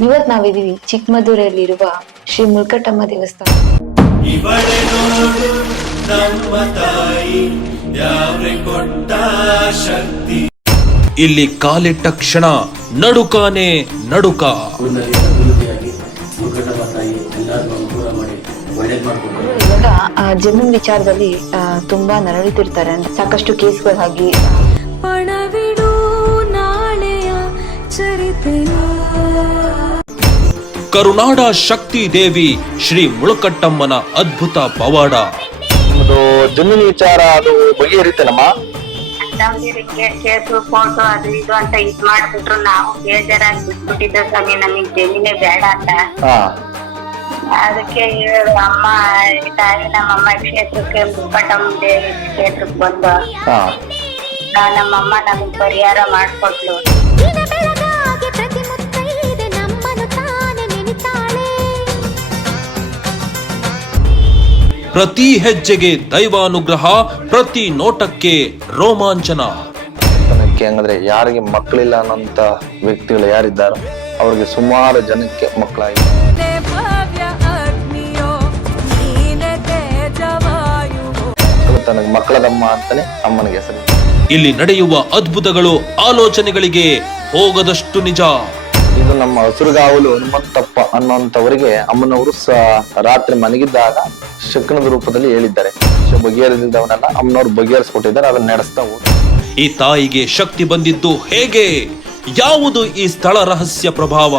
ಇವತ್ ನಾವಿದೀವಿ ಚಿಕ್ಕಮದೂರಲ್ಲಿರುವ ಶ್ರೀ ಮುಲ್ಕಟಮ್ಮ ದೇವಸ್ಥಾನ. ಇವಳೆ ನಮ್ಮ ತಾಯಿ ಯಾವ್ರೆ ಕೊಟ್ಟ ಶಕ್ತಿ. ಇಲ್ಲಿ ಕಾಲಿಟ್ಟ ಕ್ಷಣ ನಡುಕಾನೆ ನಡುಕ. ಇವಾಗ ಆ, ಜಮೀನ್ ವಿಚಾರದಲ್ಲಿ ಆ, ತುಂಬಾ ನರಳುತ್ತಿರ್ತಾರೆ ಸಾಕಷ್ಟು ಕೇಸ್ಗಳಾಗಿ ಪಣವಿಡು ಕರುನಾಡ ಶಕ್ತಿ ದೇವಿ ಶ್ರೀ ಮುಳುಕಟ್ಟಮ್ಮನ ಅದ್ಭುತ ಪವಾಡ. ಅದು ಜಮೀನು ವಿಚಾರ ಅದು ಬಗೆಹರಿತೇನಮ್ಮ ನಮ್ಗೆ ಕೇಸು ಫೋಟೋ ಅದು ಇದು ಅಂತ ಇದ್ ಮಾಡ್ಬಿಟ್ರು ನಾವು ಬೇಜಾರಾಗಿ ಬಿಟ್ಬಿಟ್ಟಿದ್ದ ಸ್ವಾಮಿ ನಮಗ್ ಜಮೀನೇ ಬೇಡ ಅಂತ. ಹಾ. ಅದಕ್ಕೆ ಇವ್ರು ಅಮ್ಮ ತಾಯಿ ನಮ್ಮಮ್ಮ ಕ್ಷೇತ್ರಕ್ಕೆ ಮುಪ್ಪಟಮ್ಮ ದೇವಿ ಕ್ಷೇತ್ರಕ್ಕೆ ಬಂದು. ಹಾ. ನಮ್ಮಮ್ಮ ನಮಗ್ ಪರಿಹಾರ ಮಾಡ್ಕೊಟ್ಲು. ಪ್ರತಿ ಹೆಜ್ಜೆಗೆ ದೈವಾನುಗ್ರಹ ಪ್ರತಿ ನೋಟಕ್ಕೆ ರೋಮಾಂಚನ. ಜನಕ್ಕೆ ಹಂಗಂದ್ರೆ ಯಾರಿಗೆ ಮಕ್ಕಳಿಲ್ಲ ಅನ್ನೋಂತ ವ್ಯಕ್ತಿಗಳು ಯಾರಿದ್ದಾರೋ ಅವ್ರಿಗೆ ಸುಮಾರು ಜನಕ್ಕೆ ಮಕ್ಕಳಾಗಿ. ತನಗೆ ಮಕ್ಕಳದಮ್ಮ ಅಂತಾನೆ ಅಮ್ಮನಿಗೆ ಹೆಸರು. ಇಲ್ಲಿ ನಡೆಯುವ ಅದ್ಭುತಗಳು ಆಲೋಚನೆಗಳಿಗೆ ಹೋಗದಷ್ಟು ನಿಜ. ಇದು ನಮ್ಮ ಹಸುರುಗಾವಲು ಹನುಮಂತಪ್ಪ ಅನ್ನೋಂಥವರಿಗೆ ಅಮ್ಮನವರು ರಾತ್ರಿ ಮನಗಿದ್ದಾಗ ಶಕನದ ರೂಪದಲ್ಲಿ ಹೇಳಿದ್ದಾರೆ. ಬಗೆಹರಿಸಿದವನ್ನೆಲ್ಲ ಅಮ್ಮನವ್ರು ಬಗೆಹರಿಸ್ಕೊಟ್ಟಿದ್ದಾರೆ ಅದನ್ನ ನಡೆಸ್ತಾ ಈ ತಾಯಿಗೆ ಶಕ್ತಿ ಬಂದಿದ್ದು ಹೇಗೆ? ಯಾವುದು ಈ ಸ್ಥಳ ರಹಸ್ಯ ಪ್ರಭಾವ?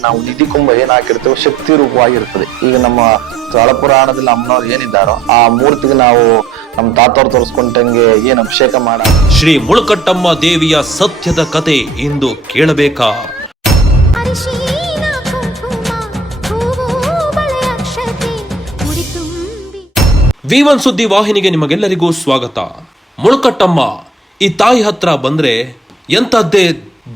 ನಾವು ನಿಧಿ ಕುಂಭ ಏನ್ ಹಾಕಿರ್ತೇವೆ ಶಕ್ತಿ ರೂಪವಾಗಿರ್ತದೆ. ಈಗ ನಮ್ಮ ಸ್ಥಳ ಪುರಾಣದಲ್ಲಿ ಅಮ್ಮನವ್ರು ಏನಿದ್ದಾರೋ ಆ ಮೂರ್ತಿಗೆ ನಾವು ನಮ್ಮ ತಾತವ್ರು ತೋರಿಸ್ಕೊಂಡಂಗೆ ಏನ್ ಅಭಿಷೇಕ ಮಾಡ ಶ್ರೀ ಮುಳುಕಟ್ಟಮ್ಮ ದೇವಿಯ ಸತ್ಯದ ಕತೆ ಇಂದು ಕೇಳಬೇಕಾ? ವಿವನ್ ಸುದ್ದಿ ವಾಹಿನಿಗೆ ನಿಮಗೆಲ್ಲರಿಗೂ ಸ್ವಾಗತ. ಮುಳುಕಟ್ಟಮ್ಮ, ಈ ತಾಯಿ ಹತ್ರ ಬಂದ್ರೆ ಎಂಥದ್ದೇ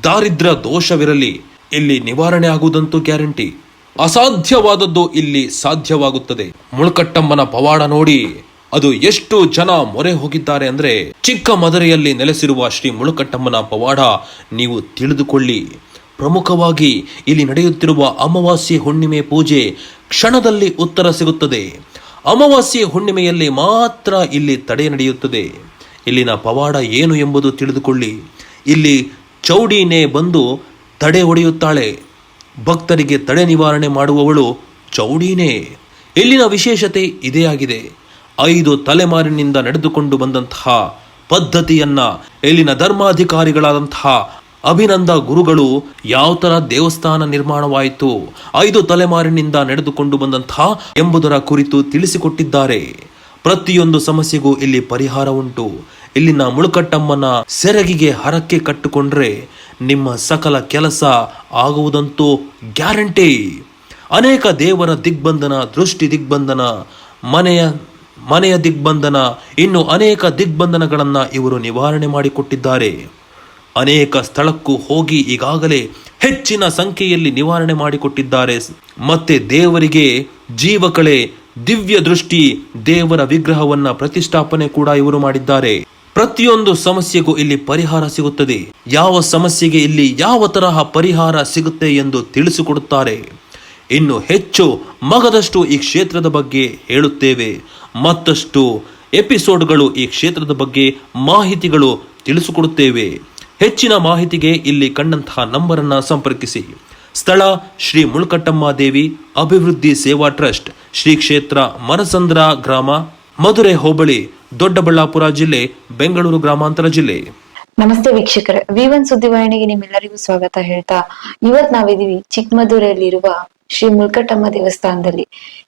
ದಾರಿದ್ರ ದೋಷವಿರಲಿ, ಇಲ್ಲಿ ನಿವಾರಣೆ ಆಗುವುದಂತೂ ಗ್ಯಾರಂಟಿ. ಅಸಾಧ್ಯವಾದದ್ದು ಇಲ್ಲಿ ಸಾಧ್ಯವಾಗುತ್ತದೆ. ಮುಳುಕಟ್ಟಮ್ಮನ ಪವಾಡ ನೋಡಿ ಅದು ಎಷ್ಟು ಜನ ಮೊರೆ ಹೋಗಿದ್ದಾರೆ ಅಂದ್ರೆ ಚಿಕ್ಕ ಮದರೆಯಲ್ಲಿ ನೆಲೆಸಿರುವ ಶ್ರೀ ಮುಳುಕಟ್ಟಮ್ಮನ ಪವಾಡ ನೀವು ತಿಳಿದುಕೊಳ್ಳಿ. ಪ್ರಮುಖವಾಗಿ ಇಲ್ಲಿ ನಡೆಯುತ್ತಿರುವ ಅಮಾವಾಸ್ಯೆ ಹುಣ್ಣಿಮೆ ಪೂಜೆ ಕ್ಷಣದಲ್ಲಿ ಉತ್ತರ ಸಿಗುತ್ತದೆ. ಅಮಾವಾಸ್ಯೆ ಹುಣ್ಣಿಮೆಯಲ್ಲಿ ಮಾತ್ರ ಇಲ್ಲಿ ತಡೆ ನಡೆಯುತ್ತದೆ. ಇಲ್ಲಿನ ಪವಾಡ ಏನು ಎಂಬುದು ತಿಳಿದುಕೊಳ್ಳಿ. ಇಲ್ಲಿ ಚೌಡಿನೇ ಬಂದು ತಡೆ ಹೊಡೆಯುತ್ತಾಳೆ. ಭಕ್ತರಿಗೆ ತಡೆ ನಿವಾರಣೆ ಮಾಡುವವಳು ಚೌಡಿನೇ. ಇಲ್ಲಿನ ವಿಶೇಷತೆ ಇದೇ ಆಗಿದೆ. ಐದು ತಲೆಮಾರಿನಿಂದ ನಡೆದುಕೊಂಡು ಬಂದಂತಹ ಪದ್ಧತಿಯನ್ನ, ಇಲ್ಲಿನ ಧರ್ಮಾಧಿಕಾರಿಗಳಾದಂತಹ ಅಭಿನಂದ ಗುರುಗಳು ಯಾವ ತರ ದೇವಸ್ಥಾನ ನಿರ್ಮಾಣವಾಯಿತು, ಐದು ತಲೆಮಾರಿನಿಂದ ನಡೆದುಕೊಂಡು ಬಂದಂತಹ ಎಂಬುದರ ಕುರಿತು ತಿಳಿಸಿಕೊಟ್ಟಿದ್ದಾರೆ. ಪ್ರತಿಯೊಂದು ಸಮಸ್ಯೆಗೂ ಇಲ್ಲಿ ಪರಿಹಾರ ಉಂಟು. ಇಲ್ಲಿನ ಮುಳುಕಟ್ಟಮ್ಮನ ಸೆರಗಿಗೆ ಹರಕ್ಕೆ ಕಟ್ಟಿಕೊಂಡ್ರೆ ನಿಮ್ಮ ಸಕಲ ಕೆಲಸ ಆಗುವುದಂತೂ ಗ್ಯಾರಂಟಿ. ಅನೇಕ ದೇವರ ದಿಗ್ಬಂಧನ, ದೃಷ್ಟಿ ದಿಗ್ಬಂಧನ, ಮನೆಯ ಮನೆಯ ದಿಗ್ಬಂಧನ, ಇನ್ನು ಅನೇಕ ದಿಗ್ಬಂಧನಗಳನ್ನು ಇವರು ನಿವಾರಣೆ ಮಾಡಿಕೊಟ್ಟಿದ್ದಾರೆ. ಅನೇಕ ಸ್ಥಳಕ್ಕೂ ಹೋಗಿ ಈಗಾಗಲೇ ಹೆಚ್ಚಿನ ಸಂಖ್ಯೆಯಲ್ಲಿ ನಿವಾರಣೆ ಮಾಡಿಕೊಟ್ಟಿದ್ದಾರೆ. ಮತ್ತೆ ದೇವರಿಗೆ ಜೀವಕಳೆ, ದಿವ್ಯ ದೃಷ್ಟಿ, ದೇವರ ವಿಗ್ರಹವನ್ನ ಪ್ರತಿಷ್ಠಾಪನೆ ಕೂಡ ಇವರು ಮಾಡಿದ್ದಾರೆ. ಪ್ರತಿಯೊಂದು ಸಮಸ್ಯೆಗೂ ಇಲ್ಲಿ ಪರಿಹಾರ ಸಿಗುತ್ತದೆ. ಯಾವ ಸಮಸ್ಯೆಗೆ ಇಲ್ಲಿ ಯಾವ ತರಹ ಪರಿಹಾರ ಸಿಗುತ್ತೆ ಎಂದು ತಿಳಿಸಿಕೊಡುತ್ತಾರೆ. ಇನ್ನು ಹೆಚ್ಚು ಮಗದಷ್ಟು ಈ ಕ್ಷೇತ್ರದ ಬಗ್ಗೆ ಹೇಳುತ್ತೇವೆ. ಮತ್ತಷ್ಟು ಎಪಿಸೋಡ್ಗಳು ಈ ಕ್ಷೇತ್ರದ ಬಗ್ಗೆ ಮಾಹಿತಿಗಳು ತಿಳಿಸಿಕೊಡುತ್ತೇವೆ. ಹೆಚ್ಚಿನ ಮಾಹಿತಿಗೆ ಇಲ್ಲಿ ಕಂಡಂತಹ ನಂಬರನ್ನ ಸಂಪರ್ಕಿಸಿ. ಸ್ಥಳ ಶ್ರೀ ಮುಳ್ಕಟ್ಟಮ್ಮ ದೇವಿ, ಅಭಿವೃದ್ಧಿ ಸೇವಾ ಟ್ರಸ್ಟ್, ಶ್ರೀ ಕ್ಷೇತ್ರ ಮರಸಂದ್ರ ಗ್ರಾಮ, ಮಧುರೆ ಹೋಬಳಿ, ದೊಡ್ಡಬಳ್ಳಾಪುರ ಜಿಲ್ಲೆ, ಬೆಂಗಳೂರು ಗ್ರಾಮಾಂತರ ಜಿಲ್ಲೆ. ನಮಸ್ತೆ ವೀಕ್ಷಕರೇ. ವಿವನ್ ಸುದ್ದಿವಾಹಿನಿಗೆ ನಿಮ್ಮೆಲ್ಲರಿಗೂ ಸ್ವಾಗತ ಹೇಳ್ತಾ, ಇವತ್ ನಾವಿದೀವಿ ಚಿಕ್ಕಮದೂರಲ್ಲಿರುವ ಶ್ರೀ ಮುಲ್ಕಟಮ್ಮ ದೇವಸ್ಥಾನದಲ್ಲಿ.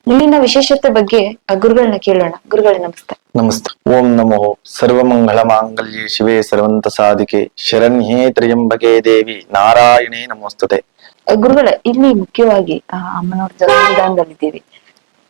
ಇಲ್ಲಿನ ವಿಶೇಷತೆ ಬಗ್ಗೆ ಆ ಗುರುಗಳನ್ನ ಕೇಳೋಣ. ಗುರುಗಳ ನಮಸ್ತೆ. ನಮಸ್ತೆ. ಓಂ ನಮೋ ಸರ್ವಮಂಗಳ ಮಾಂಗಲ್ಯೆ ಶಿವೇ ಸರ್ವಂತ ಸಾಧಿಕೆ ಶರಣ್ಯೇ ತ್ರಯಂಬಗೆ ದೇವಿ ನಾರಾಯಣೇ ನಮೋಸ್ತದೆ ಗುರುಗಳ ಇಲ್ಲಿ ಮುಖ್ಯವಾಗಿ ಅಮ್ಮನವರ ಸನ್ನಿಧಾನದಲ್ಲಿದ್ದೀವಿ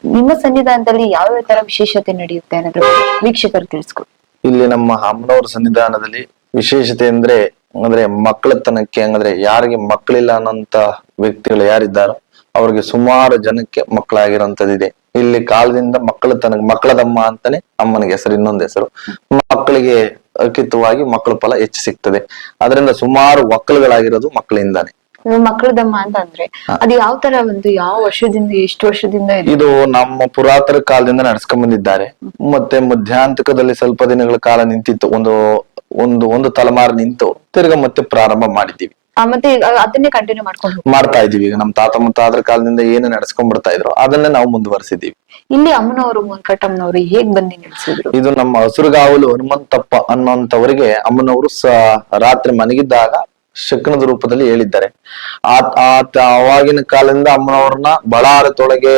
ನಿಮ್ಮ ಸನ್ನಿಧಾನದಲ್ಲಿ ಯಾವ ತರ ವಿಶೇಷತೆ ನಡೆಯುತ್ತೆ ಅನ್ನೋದ್ರ ವೀಕ್ಷಕರು ತಿಳಿಸ್ಕೊಡಿ. ಇಲ್ಲಿ ನಮ್ಮ ಅಮ್ಮನವರ ಸನ್ನಿಧಾನದಲ್ಲಿ ವಿಶೇಷತೆ ಅಂದ್ರೆ ಅಂದ್ರೆ ಮಕ್ಕಳತನಕ್ಕೆ ಅಂದ್ರೆ ಯಾರಿಗೆ ಮಕ್ಕಳಿಲ್ಲ ಅನ್ನೋಂತ ವ್ಯಕ್ತಿಗಳು ಯಾರಿದ್ದಾರೋ ಅವ್ರಿಗೆ ಸುಮಾರು ಜನಕ್ಕೆ ಮಕ್ಕಳಾಗಿರೋಂಥದ್ದಿದೆ ಇಲ್ಲಿ ಕಾಲದಿಂದ ಮಕ್ಕಳ ತನಗ ಮಕ್ಕಳದಮ್ಮ ಅಂತಾನೆ ಅಮ್ಮನಿಗೆ ಹೆಸರು ಇನ್ನೊಂದು ಹೆಸರು. ಮಕ್ಕಳಿಗೆ ಅಕಿತವಾಗಿ ಮಕ್ಕಳ ಫಲ ಹೆಚ್ಚು ಸಿಗ್ತದೆ. ಅದರಿಂದ ಸುಮಾರು ಒಕ್ಕಲುಗಳಾಗಿರೋದು ಮಕ್ಕಳಿಂದಾನೆ. ಮಕ್ಕಳದಮ್ಮ ಅಂತ ಅಂದ್ರೆ ಅದು ಯಾವ ತರ ಒಂದು ಯಾವ ವರ್ಷದಿಂದ ಎಷ್ಟು ವರ್ಷದಿಂದ ಇದೆ ನಮ್ಮ ಪುರಾತನ ಕಾಲದಿಂದ ನಡೆಸ್ಕೊಂಡ್ ಬಂದಿದ್ದಾರೆ. ಮತ್ತೆ ಮಧ್ಯಾಂತಕದಲ್ಲಿ ಸ್ವಲ್ಪ ದಿನಗಳ ಕಾಲ ನಿಂತಿತ್ತು ಒಂದು ಒಂದು ಒಂದು ತಲೆಮಾರು ನಿಂತು ತಿರ್ಗ ಮತ್ತೆ ಪ್ರಾರಂಭ ಮಾಡಿದ್ದೀವಿ. ಮತ್ತೆ ಅದನ್ನೇ ಕಂಟಿನ್ಯೂ ಮಾಡ್ಕೊಂಡು ಮಾಡ್ತಾ ಇದೀವಿ ಈಗ ನಮ್ಮ ತಾತ ಮುತ್ತಾದ್ರ ಕಾಲದಿಂದ ಏನು ನಡೆಸ್ಕೊಂಡ್ ಬಿಡ್ತಾ ಇದ್ರು ಅದನ್ನೇ ನಾವು ಮುಂದುವರಿಸಿದೀವಿ ಇಲ್ಲಿ ಅಮ್ಮನವರು ವೆಂಕಟಮ್ಮನವರು ಹೇಗ್ ಬಂದಿ ನಡೆಸಿದ್ರು ಇದು ನಮ್ಮ ಹಸುರುಗಾವಲು ಹನುಮಂತಪ್ಪ ಅನ್ನುವಂತವರಿಗೆ ಅಮ್ಮನವರು ಸ ರಾತ್ರಿ ಮನಗಿದ್ದಾಗ ಶಕನದ ರೂಪದಲ್ಲಿ ಹೇಳಿದ್ದಾರೆ. ಆ ಆತ ಅವಾಗಿನ ಕಾಲದಿಂದ ಅಮ್ಮನವ್ರನ್ನ ಬಳ್ಳಾರತೊಳಗೆ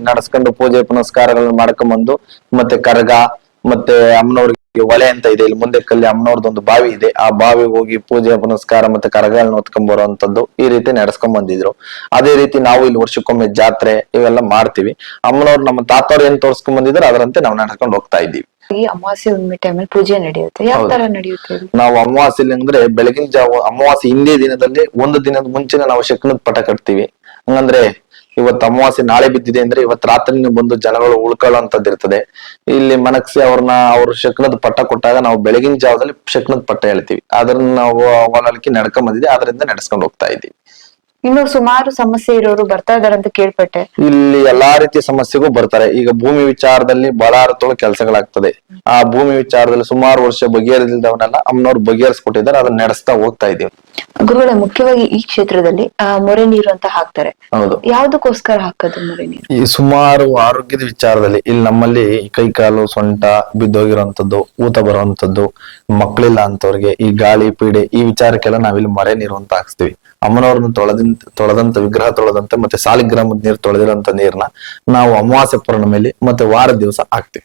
ನಡೆಸ್ಕೊಂಡು ಪೂಜೆ ಪುನಸ್ಕಾರಗಳನ್ನ ಮಾಡ್ಕೊಂಡ್ಬಂದು ಮತ್ತೆ ಕರಗ ಮತ್ತೆ ಅಮ್ಮನವ್ರಿಗೆ ಒಲೆ ಅಂತ ಇದೆ. ಇಲ್ಲಿ ಮುಂದೆ ಕಲ್ಲಿ ಅಮ್ಮನವ್ರದ್ದು ಒಂದು ಬಾವಿ ಇದೆ. ಆ ಬಾವಿಗೆ ಹೋಗಿ ಪೂಜೆ ಪುನಸ್ಕಾರ ಮತ್ತೆ ಕರಗಳನ್ನ ಹೊತ್ಕೊಂಡ್ ಬರುವಂತದ್ದು ಈ ರೀತಿ ನಡೆಸ್ಕೊಂಡ್ ಬಂದಿದ್ರು. ಅದೇ ರೀತಿ ನಾವು ಇಲ್ಲಿ ವರ್ಷಕ್ಕೊಮ್ಮೆ ಜಾತ್ರೆ ಇವೆಲ್ಲ ಮಾಡ್ತೀವಿ. ಅಮ್ಮನವ್ರು ನಮ್ಮ ತಾತವ್ರು ಏನ್ ತೋರ್ಸ್ಕೊಂಡ್ ಬಂದಿದ್ರು ಅದರಂತೆ ನಾವು ನಡ್ಕೊಂಡು ಹೋಗ್ತಾ ಇದ್ದೀವಿ. ಈ ಅಮಾವಾಸ್ಯೆ ಹುಣ್ಣಿಮೆ ಟೈಮಲ್ಲಿ ಪೂಜೆ ನಡೆಯುತ್ತೆ. ಯಾವ ತರ ನಡೆಯುತ್ತೆ ನಾವು ಅಮಾವಾಸ್ಯ ಅಂದ್ರೆ ಬೆಳಗಿನ ಜಾವ ಅಮಾವಾಸ್ಯ ಹಿಂದೆ ದಿನದಲ್ಲಿ ಒಂದು ದಿನದ ಮುಂಚೆನೆ ನಾವು ಶಕ್ನದ ಪಟ ಕಟ್ತೀವಿ. ಹಂಗಂದ್ರೆ ಇವತ್ತು ಅಮಾವಾಸ್ಯೆ ನಾಳೆ ಬಿದ್ದಿದೆ ಅಂದ್ರೆ ಇವತ್ ರಾತ್ರಿನೇ ಬಂದು ಜನಗಳು ಉಳ್ಕೊಳ್ಳೋಂಥದ್ದು ಇರ್ತದೆ ಇಲ್ಲಿ ಮನಕ್ಸಿ ಅವ್ರನ್ನ ಅವ್ರ ಶಕ್ನದ ಪಟ್ಟ ಕೊಟ್ಟಾಗ ನಾವು ಬೆಳಗಿನ ಜಾವದಲ್ಲಿ ಶಕ್ನದ ಪಟ್ಟ ಹೇಳ್ತೀವಿ. ಅದನ್ನ ನಾವು ಹೊಲಕ್ಕೆ ನಡ್ಕೊಂಡ್ ಬಂದಿದೆ ಅದರಿಂದ ನಡ್ಸ್ಕೊಂಡು ಹೋಗ್ತಾ ಇದ್ದೀವಿ. ಇನ್ನು ಸುಮಾರು ಸಮಸ್ಯೆ ಇರೋರು ಬರ್ತಾ ಇದಾರೆ ಅಂತ ಕೇಳ್ಪಟ್ಟೆ. ಇಲ್ಲಿ ಎಲ್ಲಾ ರೀತಿಯ ಸಮಸ್ಯೆಗೂ ಬರ್ತಾರೆ. ಈಗ ಭೂಮಿ ವಿಚಾರದಲ್ಲಿ ಬಳ್ಳಾರತೊಳ ಕೆಲಸಗಳಾಗ್ತದೆ. ಆ ಭೂಮಿ ವಿಚಾರದಲ್ಲಿ ಸುಮಾರು ವರ್ಷ ಬಗೆಹರಿದಿಲ್ದವನ್ನೆಲ್ಲ ಅಮ್ಮನವ್ರು ಬಗೆಹರಿಸ್ಕೊಟ್ಟಿದ್ದಾರೆ ಅದನ್ನ ನಡೆಸ್ತಾ ಹೋಗ್ತಾ ಇದೀವಿ ಗುರುಗಳೇ ಮುಖ್ಯವಾಗಿ ಈ ಕ್ಷೇತ್ರದಲ್ಲಿ ಆ, ಮೊರೆ ನೀರು ಅಂತ ಹಾಕ್ತಾರೆ. ಹೌದು. ಯಾವ್ದಕ್ಕೋಸ್ಕರ ಹಾಕೋದು ಮೊರೆ ನೀರು? ಈ ಸುಮಾರು ಆರೋಗ್ಯದ ವಿಚಾರದಲ್ಲಿ ಇಲ್ಲಿ ನಮ್ಮಲ್ಲಿ ಕೈ ಕಾಲು ಸೊಂಟ ಬಿದ್ದೋಗಿರುವಂತದ್ದು ಊತ ಬರುವಂತದ್ದು ಮಕ್ಕಳಿಲ್ಲ ಅಂತವ್ರಿಗೆ ಈ ಗಾಳಿ ಪೀಡೆ ಈ ವಿಚಾರಕ್ಕೆಲ್ಲ ನಾವಿಲ್ಲಿ ಮೊರೆ ನೀರು ಅಂತ ಹಾಕ್ಸ್ತೀವಿ. ಅಮ್ಮನವ್ರನ್ನ ತೊಳೆದಂತ ತೊಳೆದಂತ ವಿಗ್ರಹ ತೊಳೆದಂತೆ ಮತ್ತೆ ಸಾಲಿಗ್ರಾಮದ ನೀರು ತೊಳೆದಿರೋಂತ ನೀರ್ನ ನಾವು ಅಮಾವಾಸ್ಯ ಪೂರ್ಣಿಮೆಯಲ್ಲಿ ಮತ್ತೆ ವಾರ ದಿವಸ ಹಾಕ್ತಿವಿ.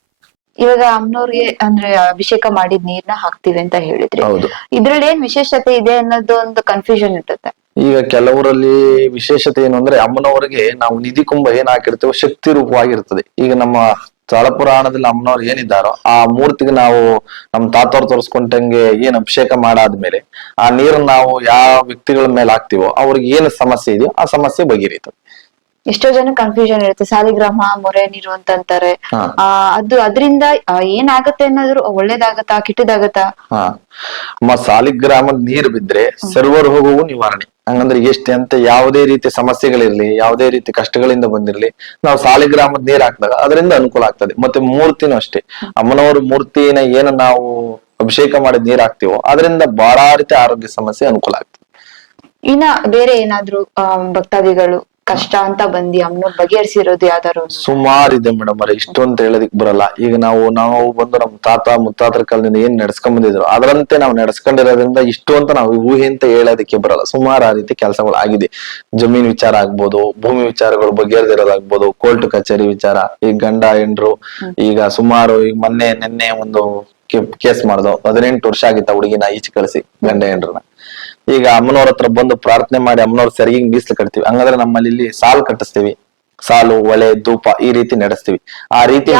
ಇವಾಗ ಅಮ್ಮನವ್ರಿಗೆ ಅಂದ್ರೆ ಅಭಿಷೇಕ ಮಾಡಿದ ನೀರ್ನ ಹಾಕ್ತಿವಿ ಅಂತ ಹೇಳಿದ್ರಿ. ಹೌದು. ಇದ್ರಲ್ಲಿ ಏನ್ ವಿಶೇಷತೆ ಇದೆ ಅನ್ನೋದು ಒಂದು ಕನ್ಫ್ಯೂಷನ್ ಇರ್ತದೆ ಈಗ ಕೆಲವರಲ್ಲಿ ವಿಶೇಷತೆ ಏನು ಅಂದ್ರೆ ಅಮ್ಮನವರಿಗೆ ನಾವು ನಿಧಿ ಕುಂಭ ಏನ್ ಹಾಕಿರ್ತೇವೋ ಶಕ್ತಿ ರೂಪವಾಗಿರ್ತದೆ. ಈಗ ನಮ್ಮ ಸ್ಥಳ ಪುರಾಣದಲ್ಲಿ ಅಮ್ಮನವ್ರು ಏನಿದ್ದಾರೋ ಆ ಮೂರ್ತಿಗೆ ನಾವು ನಮ್ಮ ತಾತವ್ರು ತೋರಿಸ್ಕೊಂಡಂಗೆ ಏನ್ ಅಭಿಷೇಕ ಮಾಡಾದ್ಮೇಲೆ ಆ ನೀರನ್ನ ನಾವು ಯಾವ ವ್ಯಕ್ತಿಗಳ ಮೇಲೆ ಹಾಕ್ತಿವೋ ಅವ್ರಿಗೆ ಏನು ಸಮಸ್ಯೆ ಇದೆಯೋ ಆ ಸಮಸ್ಯೆ ಬಗೆಹರಿತದೆ ಎಷ್ಟೋ ಜನ ಕನ್ಫ್ಯೂಷನ್ ಇರುತ್ತೆ. ಸಾಲಿಗ್ರಾಮ ಮೊರೆ ನೀರು ಅಂತ ಅಂತಾರೆ. ಅದು ಅದರಿಂದ ಏನಾಗತ್ತೆ ಅನ್ನೋದ್ರು ಒಳ್ಳೇದಾಗತ್ತಾ ಕೆಟ್ಟದಾಗತ್ತಾ? ಸಾಲಿಗ್ರಾಮದ ನೀರು ಬಿದ್ರೆ ಸರ್ವರ್ ಹೋಗುವು ನಿವಾರಣೆ. ಹಂಗಂದ್ರೆ ಎಷ್ಟೇ ಅಂತ ಯಾವುದೇ ರೀತಿ ಸಮಸ್ಯೆಗಳಿರ್ಲಿ ಯಾವುದೇ ರೀತಿ ಕಷ್ಟಗಳಿಂದ ಬಂದಿರ್ಲಿ ನಾವು ಸಾಲಿಗ್ರಾಮದ ನೀರ್ ಹಾಕಿದಾಗ ಅದರಿಂದ ಅನುಕೂಲ ಆಗ್ತದೆ. ಮತ್ತೆ ಮೂರ್ತಿನೂ ಅಷ್ಟೇ. ಅಮ್ಮನವ್ರ ಮೂರ್ತಿನ ಏನ ನಾವು ಅಭಿಷೇಕ ಮಾಡಿದ ನೀರ್ ಹಾಕ್ತಿವೋ ಅದರಿಂದ ಬಹಳ ರೀತಿ ಆರೋಗ್ಯ ಸಮಸ್ಯೆ ಅನುಕೂಲ ಆಗ್ತದೆ. ಇನ್ನ ಬೇರೆ ಏನಾದ್ರು ಭಕ್ತಾದಿಗಳು ಕಷ್ಟ ಅಂತ ಬಂದಿ ಅಮ್ಮನ ಬಗೆಹರಿಸಿರೋದು ಯಾವ್ದಾರು ಒಂದು? ಸುಮಾರು ಇದೆ ಮೇಡಮ್ ಅರೆ ಇಷ್ಟು ಅಂತ ಹೇಳೋದಿಕ್ ಬರಲ್ಲ. ಈಗ ನಾವು ನಾವು ಬಂದು ನಮ್ಮ ತಾತ ಮುತ್ತಾತರ ಕಾಲದಿಂದ ಏನ್ ನಡ್ಸ್ಕೊಂಡ್ ಬಂದಿದ್ರು ಅದರಂತೆ ನಾವು ನಡ್ಸ್ಕೊಂಡಿರೋದ್ರಿಂದ ಇಷ್ಟು ಅಂತ ನಾವು ಊಹೆ ಅಂತ ಹೇಳೋದಕ್ಕೆ ಬರಲ್ಲ. ಸುಮಾರು ಆ ರೀತಿ ಕೆಲಸಗಳು ಆಗಿದೆ. ಜಮೀನ್ ವಿಚಾರ ಆಗ್ಬೋದು ಭೂಮಿ ವಿಚಾರಗಳು ಬಗೆಹರಿದಿರೋದಾಗ್ಬೋದು ಕೋರ್ಟ್ ಕಚೇರಿ ವಿಚಾರ ಈಗ ಗಂಡ ಹೆಂಡ್ರು ಈಗ ಸುಮಾರು ಈಗ ಮೊನ್ನೆ ನಿನ್ನೆ ಒಂದು ಕೇಸ್ ಮಾಡ್ದೋ ಹದಿನೆಂಟು ವರ್ಷ ಆಗಿತ್ತ ಹುಡುಗಿನ ಈಚೆ ಕಳಿಸಿ ಗಂಡ ಹೆಂಡ್ರನ್ನ. ಈಗ ಅಮ್ಮನವ್ರ ಹತ್ರ ಬಂದು ಪ್ರಾರ್ಥನೆ ಮಾಡಿ ಅಮ್ಮನವ್ರ ಸರಿಯಾಗಿ ಮೀಸಲು ಕಟ್ತೀವಿ. ಹಂಗಂದ್ರೆ ನಮ್ಮಲ್ಲಿ ಇಲ್ಲಿ ಸಾಲು ಕಟ್ಟಿಸ್ತೀವಿ. ಸಾಲು ಒಳೆ ಧೂಪ ಈ ರೀತಿ ನಡೆಸ್ತೀವಿ. ಆ ರೀತಿ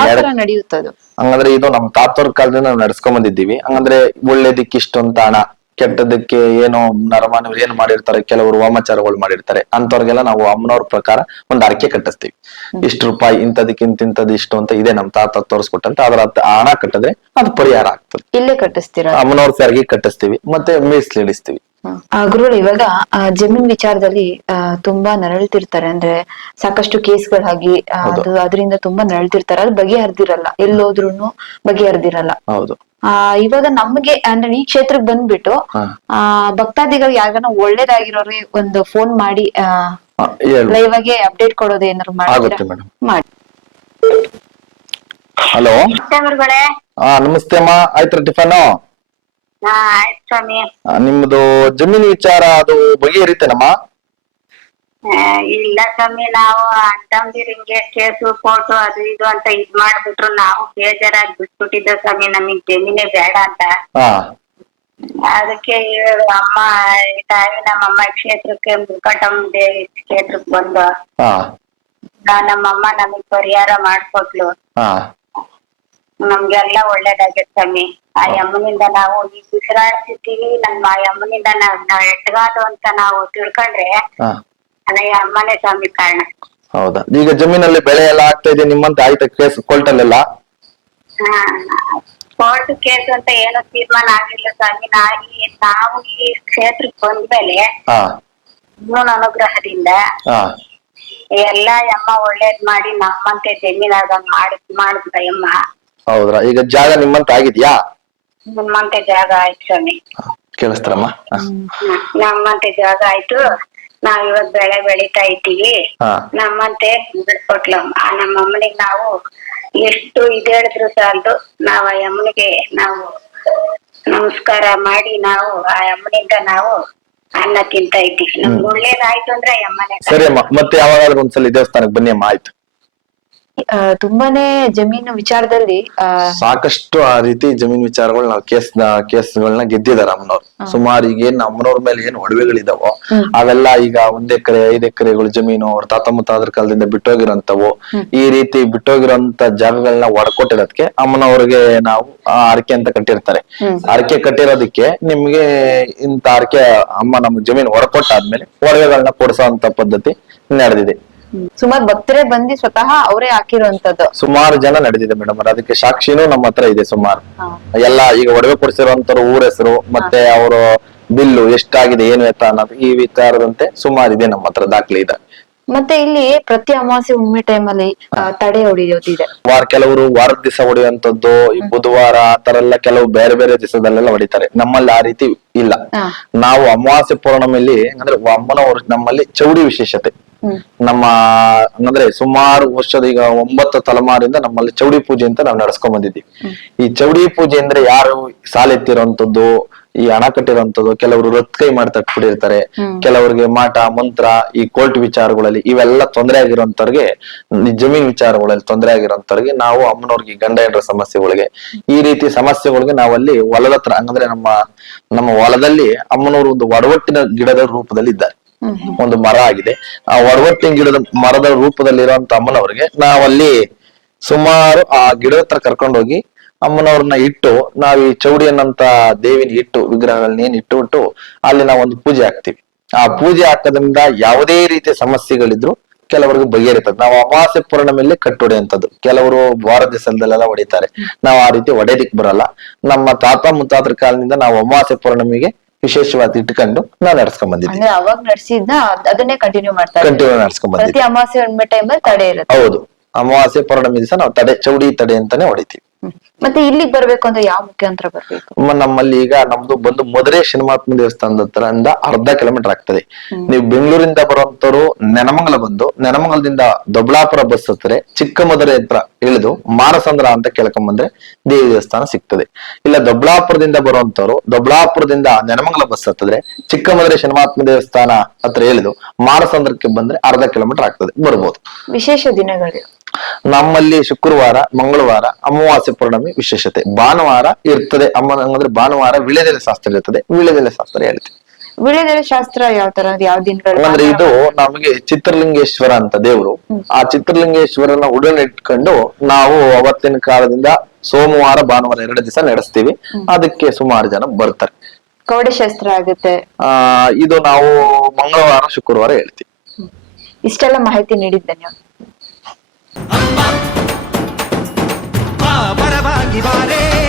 ಹಂಗಂದ್ರೆ ಇದು ನಮ್ಮ ತಾತವ್ರ ಕಾಲದಿಂದ ನಾವು ನಡ್ಸ್ಕೊಂಡ್ ಬಂದಿದ್ದೀವಿ. ಹಂಗಂದ್ರೆ ಒಳ್ಳೇದಕ್ಕೆ ಇಷ್ಟೊಂತ ಹಣ ಕೆಟ್ಟದಕ್ಕೆ ಏನೋ ನರಮಾನವ್ರು ಏನ್ ಮಾಡಿರ್ತಾರೆ ಕೆಲವರು ವಾಮಾಚಾರಗಳು ಮಾಡಿರ್ತಾರೆ. ಅಂತವ್ರಿಗೆಲ್ಲ ನಾವು ಅಮ್ಮನವ್ರ ಪ್ರಕಾರ ಒಂದ್ ಅರ್ಕೆ ಕಟ್ಟಿಸ್ತೀವಿ. ಇಷ್ಟು ರೂಪಾಯಿ ಇಂಥದಕ್ಕಿಂತ ಇಂಥದ್ ಇಷ್ಟು ಅಂತ ಇದೆ ನಮ್ ತಾತ ತೋರಿಸ್ಕೊಟ್ಟಂತ. ಅದ್ರ ಹಣ ಕಟ್ಟದ್ರೆ ಅದು ಪರಿಹಾರ ಆಗ್ತದೆ. ಇಲ್ಲೇ ಕಟ್ಟಿಸ್ತೀರಾ? ಅಮ್ಮನವ್ರ ಸರಿಗೆ ಕಟ್ಟಿಸ್ತೀವಿ. ಮತ್ತೆ ಮೀಸಲು ಇಳಿಸ್ತೀವಿ ಆ, ಗುರುಗಳು ಇವಾಗ ಆ, ಜಮೀನ್ ವಿಚಾರದಲ್ಲಿ ಆ, ತುಂಬಾ ನರಳ್ತಿರ್ತಾರೆ. ಅಂದ್ರೆ ಸಾಕಷ್ಟು ಕೇಸ್ಗಳಾಗಿ ಅದು ಅದರಿಂದ ತುಂಬಾ ನರಳ್ತಿರ್ತಾರೆ. ಅದು ಬಗೆಹರ್ದಿರಲ್ಲ. ಎಲ್ಲೋದ್ರೂನು ಬಗೆಹರ್ದಿರಲ್ಲ. ಹೌದು. ಆ ಇವಾಗ ನಮ್ಗೆ ಅಂದ್ರೆ ಈ ಕ್ಷೇತ್ರಕ್ಕೆ ಬಂದ್ಬಿಟ್ಟು. ಆ ಭಕ್ತಾದಿಗಳು ಯಾರ್ಗಾನ ಒಳ್ಳೇದಾಗಿರೋರಿಗೆ ಒಂದು ಫೋನ್ ಮಾಡಿ ಲೈವ್ ಆಗಿ ಅಪ್ಡೇಟ್ ಕೊಡೋದು ಏನಾದ್ರು ಮಾಡಿ. ಹಲೋ. ನಮಸ್ತೆ ಅಮ್ಮ. ಆಯ್ತು ಟಿಫನ್ ಹಾ ಆಯ್ತು ಸ್ವಾಮಿ. ನಿಮ್ದು ಜಮೀನು ವಿಚಾರ ಅದು ಬಗೆಹರಿತೇನಮ್ಮ? ಆ, ಇಲ್ಲ ಸ್ವಾಮಿ ನಾವು ಅಂತಂದಿರಿಂಗೆ ಕೇಸು ಕೋರ್ಟು ಅದು ಇದು ಅಂತ ಇದ್ ಮಾಡ್ಬಿಟ್ರು ನಾವು ಬೇಜಾರಾಗಿ ಬಿಟ್ಬಿಟ್ಟಿದ್ದೆ ಸ್ವಾಮಿ ನಮಗ್ ಜಮೀನೇ ಬೇಡ ಅಂತ. ಹಾ. ಅದಕ್ಕೆ ಇವ್ರು ಅಮ್ಮ ತಾಯಿ ನಮ್ಮಮ್ಮ ಕ್ಷೇತ್ರಕ್ಕೆ ಮುಖಟಮ್ ದೇವಿ ಕ್ಷೇತ್ರಕ್ಕೆ ಬಂದು ಹಾ. ಆ, ನಮ್ಮಮ್ಮ ನಮಗ್ ಪರಿಹಾರ ಮಾಡ್ಕೊಟ್ಲು. ಹಾ. ನಮ್ಗೆಲ್ಲ ಒಳ್ಳೇದಾಗೈತೆ ಸ್ವಾಮಿ. ಆ ಯಮ್ಮನಿಂದ ನಾವು ಈ ಉಸಿರಾಡ್ತಿರ್ತೀವಿ ನಮ್ಮ ಆ ಯಮ್ಮನಿಂದ ನಾವ್ ನಾವ್ ಎಟ್ಗಾದು ಅಂತ ನಾವು ತಿಳ್ಕೊಂಡ್ರೆ ಹಾ. ಅದೇ ಅಮ್ಮನೇ ಸ್ವಾಮಿ ಕಾರಣ. ಹೌದಾ? ಈಗ ಜಮೀನಲ್ಲಿ ಬೆಳೆ ಎಲ್ಲ ಆಗ್ತಾ ಇದೆ ನಿಮ್ಮಂತ ಆಯ್ತ ಕೇಸ್ ಕೋರ್ಟಲ್ಲೆಲ್ಲ? ಕೋರ್ಟ್ ಕೇಸ್ ಅಂತ ಏನು ತೀರ್ಮಾನ ಆಗಿಲ್ಲ ಸ್ವಾಮಿ. ನಾ ಈ ನಾವು ಈ ಕ್ಷೇತ್ರಕ್ಕೆ ಬಂದ್ಮೇಲೆ ಹಾ. ಇವನ ಅನುಗ್ರಹದಿಂದ ಹಾ. ಎಲ್ಲಾ ಯಮ್ಮ ಒಳ್ಳೇದ್ ಮಾಡಿ ನಮ್ಮಂತೆ ಜಮೀನಾಗ ಮಾಡ್ ಮಾಡಿದ ಅಮ್ಮ ಹೌದ್ರಾ? ಈಗ ಜಾಗ ನಿಮ್ಮಂತ ಆಗಿದ್ಯಾ? ನಿಮ್ಮಂತ ಜಾಗ ಆಯ್ತು ಸ್ವಾಮಿ. ಕೇಳಿಸ್ತಾರಮ್ಮ? ನಮ್ಮಂತ ಹ್ಮ್. ನಮ್ಮಂತೆ ಜಾಗ ಆಯ್ತು. ನಾವ್ ಇವಾಗ ಬೆಳೆ ಬೆಳಿತಾ ಇದ್ದೀವಿ. ಹಾ. ನಮ್ಮಂತೆ ಬಿಡ್ಕೊಟ್ಲಮ್ಮ ಆ ನಮ್ಮ ಅಮ್ಮನಿಗೆ ನಾವು ಎಷ್ಟು ಇದ್ ಹೇಳಿದ್ರು ಸಾಲದು. ನಾವ್ ಆ ಅಮ್ಮನಿಗೆ ನಾವು ನಮಸ್ಕಾರ ಮಾಡಿ ನಾವು ಆ ಅಮ್ಮನಿಂದ ನಾವು ಅನ್ನ ತಿಂತಾ ಇದ್ದೀವಿ. ನಮ್ಗೆ ಒಳ್ಳೇದಾಯ್ತು ಅಂದ್ರೆ ಆ ಅಮ್ಮನೇ. ಸರಿ ಅಮ್ಮ ಮತ್ತೆ ಯಾವಾಗಾದ್ರೂ ಒಂದ್ಸಲಿ ದೇವಸ್ಥಾನಕ್ಕೆ ಬನ್ನಿ ಅಮ್ಮ ಆಯ್ತು. ತುಂಬಾನೇ ಜಮೀನು ವಿಚಾರದಲ್ಲಿ ಸಾಕಷ್ಟು ಆ ರೀತಿ ಜಮೀನ್ ವಿಚಾರಗಳು ನಾವು ಕೇಸ್ ಕೇಸ್ಗಳನ್ನ ಗೆದ್ದಿದ್ದಾರೆ ಅಮ್ಮನವ್ರು. ಸುಮಾರು ಈಗ ಏನ್ ಅಮ್ಮನವ್ರ ಮೇಲೆ ಏನ್ ಒಡವೆಗಳಿದಾವೋ ಅವೆಲ್ಲ ಈಗ ಒಂದ್ ಎಕರೆ ಐದ್ ಎಕರೆಗಳು ಜಮೀನು ಅವ್ರ ತಾತ ಮುತ್ತಾದ್ರ ಕಾಲದಿಂದ ಬಿಟ್ಟೋಗಿರೋಂತವು ಈ ರೀತಿ ಬಿಟ್ಟೋಗಿರೋಂತ ಜಾಗಗಳನ್ನ ಒಡ್ಕೊಟ್ಟಿರೋದಕ್ಕೆ ಅಮ್ಮನವ್ರಿಗೆ ನಾವು ಆ ಅರಕೆ ಅಂತ ಕಟ್ಟಿರ್ತಾರೆ. ಅರಕೆ ಕಟ್ಟಿರೋದಕ್ಕೆ ನಿಮ್ಗೆ ಇಂತ ಅರಕೆ ಅಮ್ಮ ನಮ್ ಜಮೀನು ಹೊರಕೊಟ್ಟಾದ್ಮೇಲೆ ಒಡವೆಗಳನ್ನ ಕೊಡಿಸೋ ಅಂತ ಪದ್ಧತಿ ನಡೆದಿದೆ. ಸುಮಾರು ಭಕ್ತರೇ ಬಂದು ಸ್ವತಃ ಅವರೇ ಹಾಕಿರುವಂತದ್ದು. ಸುಮಾರು ಜನ ನಡೆದಿದೆ ಮೇಡಮ್. ಅದಕ್ಕೆ ಸಾಕ್ಷಿನೂ ನಮ್ಮ ಹತ್ರ ಇದೆ ಸುಮಾರು. ಎಲ್ಲ ಈಗ ಒಡವೆ ಕೊಡಿಸಿರುವಂತವ್ರು ಊರ ಹೆಸರು ಮತ್ತೆ ಅವರು ಬಿಲ್ಲು ಎಷ್ಟಾಗಿದೆ ಏನು ಎತ್ತ ಅನ್ನೋದು ಈ ವಿಚಾರದಂತೆ ಸುಮಾರು ಇದೆ ನಮ್ಮ ಹತ್ರ ದಾಖಲೆ ಇದೆ. ಮತ್ತೆ ಇಲ್ಲಿ ಪ್ರತಿ ಅಮಾವಾಸ್ಯೆ ಟೈಮ್ ಅಲ್ಲಿ ತಡೆ ಹೊಡಿಯೋದಿದೆ. ವಾರ ಕೆಲವರು ವಾರದ ದಿವಸ ಹೊಡೆಯುವಂತದ್ದು ಈ ಬುಧವಾರ ಆ ತರ ಎಲ್ಲ ಕೆಲವು ಬೇರೆ ಬೇರೆ ದಿವಸದಲ್ಲೆಲ್ಲ ಹೊಡಿತಾರೆ. ನಮ್ಮಲ್ಲಿ ಆ ರೀತಿ ಇಲ್ಲ. ನಾವು ಅಮಾವಾಸ್ಯ ಪೌರ್ಣಮಿಯಲ್ಲಿ ಅಂದ್ರೆ ಅಮ್ಮನವರು ನಮ್ಮಲ್ಲಿ ಚೌಡಿ ವಿಶೇಷತೆ. ನಮ್ಮ ಅಂದ್ರೆ ಸುಮಾರು ವರ್ಷದ ಈಗ ಒಂಬತ್ತು ತಲೆಮಾರಿಂದ ನಮ್ಮಲ್ಲಿ ಚೌಡಿ ಪೂಜೆ ಅಂತ ನಾವು ನಡ್ಸ್ಕೊಂಡ್ ಬಂದಿದ್ವಿ. ಈ ಚೌಡಿ ಪೂಜೆ ಅಂದ್ರೆ ಯಾರು ಸಾಲೆತ್ತಿರೋಂಥದ್ದು ಈ ಹಣ ಕಟ್ಟಿರೋಂಥದ್ದು ಕೆಲವರು ರತ್ ಕೈ ಮಾಡಿ ತಟ್ಬಿಟ್ಟಿರ್ತಾರೆ ಕೆಲವರಿಗೆ ಮಾಟ ಮಂತ್ರ ಈ ಕೋರ್ಟ್ ವಿಚಾರಗಳಲ್ಲಿ ಇವೆಲ್ಲ ತೊಂದರೆ ಆಗಿರೋಂಥವ್ರಿಗೆ ಜಮೀನ್ ವಿಚಾರಗಳಲ್ಲಿ ತೊಂದರೆ ಆಗಿರೋಂಥವ್ರಿಗೆ ನಾವು ಅಮ್ಮನವ್ರಿಗೆ ಗಂಡ ಹೆಂಡ್ರ ಸಮಸ್ಯೆಗಳಿಗೆ ಈ ರೀತಿ ಸಮಸ್ಯೆಗಳಿಗೆ ನಾವಲ್ಲಿ ಹೊಲದ ಹತ್ರ ಹಂಗಂದ್ರೆ ನಮ್ಮ ನಮ್ಮ ಹೊಲದಲ್ಲಿ ಅಮ್ಮನವರು ಒಂದು ಒಡವಟ್ಟಿನ ಗಿಡದ ರೂಪದಲ್ಲಿ ಇದ್ದಾರೆ ಒಂದು ಮರ ಆಗಿದೆ. ಆ ಒಡವಟ್ಟಿನ ಗಿಡದ ಮರದ ರೂಪದಲ್ಲಿರುವಂತ ಅಮ್ಮನವ್ರಿಗೆ ನಾವಲ್ಲಿ ಸುಮಾರು ಆ ಗಿಡದ ಹತ್ರ ಕರ್ಕೊಂಡೋಗಿ ಅಮ್ಮನವ್ರನ್ನ ಇಟ್ಟು ನಾವ್ ಈ ಚೌಡಿ ಅನ್ನಂತ ದೇವಿನ ಇಟ್ಟು ವಿಗ್ರಹಗಳನ್ನ ಏನ್ ಇಟ್ಟು ಅಲ್ಲಿ ನಾವು ಒಂದು ಪೂಜೆ ಹಾಕ್ತಿವಿ. ಆ ಪೂಜೆ ಹಾಕೋದ್ರಿಂದ ಯಾವುದೇ ರೀತಿಯ ಸಮಸ್ಯೆಗಳಿದ್ರು ಕೆಲವರಿಗೆ ಬಗೆಹರಿತದೆ. ನಾವು ಅಮಾವಾಸ್ಯೆ ಪೂರ್ಣಿಮೆಯಲ್ಲಿ ಕಟ್ಟು ಅಂತದ್ದು ಕೆಲವರು ವಾರ ದಿವಸದಲ್ಲೆಲ್ಲ ಹೊಡಿತಾರೆ. ನಾವು ಆ ರೀತಿ ಹೊಡೆಯದಿಕ್ ಬರಲ್ಲ. ನಮ್ಮ ತಾತ ಮುತ್ತಾತರ ಕಾಲದಿಂದ ನಾವು ಅಮಾವಾಸ್ಯೆ ಪೂರ್ಣಮಿಗೆ ವಿಶೇಷವಾಗಿ ಇಟ್ಕೊಂಡು ನಾ ನಡ್ಸ್ಕೊಂಡ್ ಬಂದಿದ್ದೆ ಅಂದ್ರೆ ಅವಾಗ ನಡ್ಸಿದ್ನ ಅದ್- ಅದನ್ನೇ ಕಂಟಿನ್ಯೂ ಮಾಡ್ತಾರೆ ಕಂಟಿನ್ಯೂ ನಡ್ಸ್ಕೊಂಡ್ ಬಂದಿದ್ದೆ ಪ್ರತಿ ಅಮಾವಾಸ್ಯೆ ಹುಣ್ಣಿಮೆ ಟೈಮಲ್ಲಿ ತಡೆ ಇರುತ್ತೆ. ಹೌದು. ಅಮಾವಾಸ್ಯ ಪೌರ್ಣಮಿ ದಿವಸ ನಾವು ತಡೆ ಚೌಡಿ ತಡೆ ಅಂತಾನೆ ಹೊಡಿತೀವಿ. ಮತ್ತೆ ಇಲ್ಲಿಗೆ ಬರ್ಬೇಕು ಅಂದ್ರೆ ಯಾವ ಮುಖ್ಯಾಂತರ ಬರ್ಬೇಕು? ನಮ್ಮಲ್ಲಿ ಈಗ ನಮ್ದು ಬಂದು ಮಧುರೆ ಶನಿಮಾತ್ಮ ದೇವಸ್ಥಾನದ ಹತ್ರ ಅರ್ಧ ಕಿಲೋಮೀಟರ್ ಆಗ್ತದೆ. ನೀವು ಬೆಂಗಳೂರಿಂದ ಬರುವಂತವ್ರು ನೆನಮಂಗಲ ಬಂದು ನೆನಮಂಗಲದಿಂದ ದೊಬ್ಳಾಪುರ ಬಸ್ ಹತ್ತಿರ ಚಿಕ್ಕ ಮಧುರೆ ಹತ್ರ ಇಳಿದು ಮಾನಸಂದ್ರ ಅಂತ ಕೇಳ್ಕೊಂಡ್ ಬಂದ್ರೆ ದೇವಿ ದೇವಸ್ಥಾನ ಸಿಗ್ತದೆ. ಇಲ್ಲ ದೊಬ್ಳಾಪುರದಿಂದ ಬರುವಂತವ್ರು ದೊಬ್ಳಾಪುರದಿಂದ ನೆನಮಂಗಲ ಬಸ್ ಹತ್ತಿದ್ರೆ ಚಿಕ್ಕ ಮಧುರೆ ಶನಿಮಾತ್ಮ ದೇವಸ್ಥಾನ ಹತ್ರ ಇಳಿದು ಮಾನಸಂದ್ರಕ್ಕೆ ಬಂದ್ರೆ ಅರ್ಧ ಕಿಲೋಮೀಟರ್ ಆಗ್ತದೆ ಬರ್ಬೋದು. ವಿಶೇಷ ದಿನಗಳು. ನಮ್ಮಲ್ಲಿ ಶುಕ್ರವಾರ ಮಂಗಳವಾರ ಅಮಾವಾಸ್ಯೆ ಪೌರ್ಣಮಿ ವಿಶೇಷತೆ. ಭಾನುವಾರ ಇರ್ತದೆ. ಅಮ್ಮ ಅಂದ್ರೆ ಭಾನುವಾರ ವಿಳೆದೆಲೆ ಶಾಸ್ತ್ರ ಇರ್ತದೆ. ವಿಳೆದೆಲೆ ಶಾಸ್ತ್ರ ಹೇಳ್ತೀವಿ. ವಿಳೆದೆಲೆ ಶಾಸ್ತ್ರ ಯಾವ ತರ? ಯಾವ ದಿನಗಳು? ಅಂದ್ರೆ ಇದು ನಮಗೆ ಚಿತ್ರಲಿಂಗೇಶ್ವರ ಅಂತ ದೇವರು. ಆ ಚಿತ್ರಲಿಂಗೇಶ್ವರನ ಉಡನೆ ಇಟ್ಕೊಂಡು ನಾವು ಅವತ್ತಿನ ಕಾಲದಿಂದ ಸೋಮವಾರ ಭಾನುವಾರ ಎರಡು ದಿವಸ ನಡೆಸ್ತೀವಿ. ಅದಕ್ಕೆ ಸುಮಾರು ಜನ ಬರ್ತಾರೆ. ಕೌಡಶಾಸ್ತ್ರ ಆಗುತ್ತೆ. ಆ ಇದು ನಾವು ಮಂಗಳವಾರ ಶುಕ್ರವಾರ ಹೇಳ್ತೀವಿ. ಇಷ್ಟೆಲ್ಲ ಮಾಹಿತಿ ನೀಡಿದ್ದೆ ನೀವು ಬಾ ಬರವಾಗಿ ಬಾರೆ